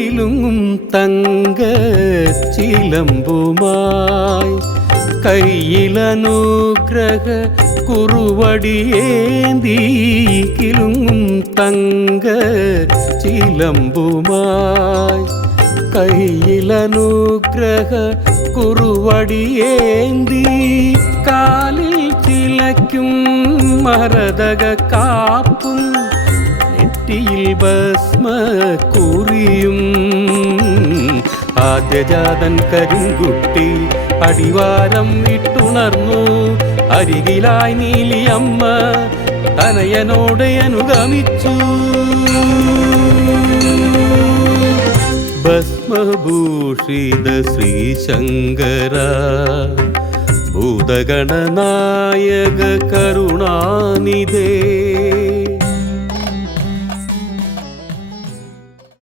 கழுத்திலும் தங்க சிலம்புமாய் கையில் அனுக்கிரக குருவடியேந்தீக்கிலும் தங்க சிலம்புமாய் கையில் அனுக்கிரக குருவடியேந்தி காலில் சிலக்கும் மரதக காப்பும் ഭസ്മ കുറിയും ആദ്യജാതൻ കരിങ്കുട്ടി അടിവാരം വിട്ടുണർന്നു അരികിലായി നീലിയമ്മ തനയനോട് അനുഗമിച്ചു. ഭസ്മഭൂഷിത ശ്രീശങ്കര ഭൂതഗണനായക കരുണാനിധേ.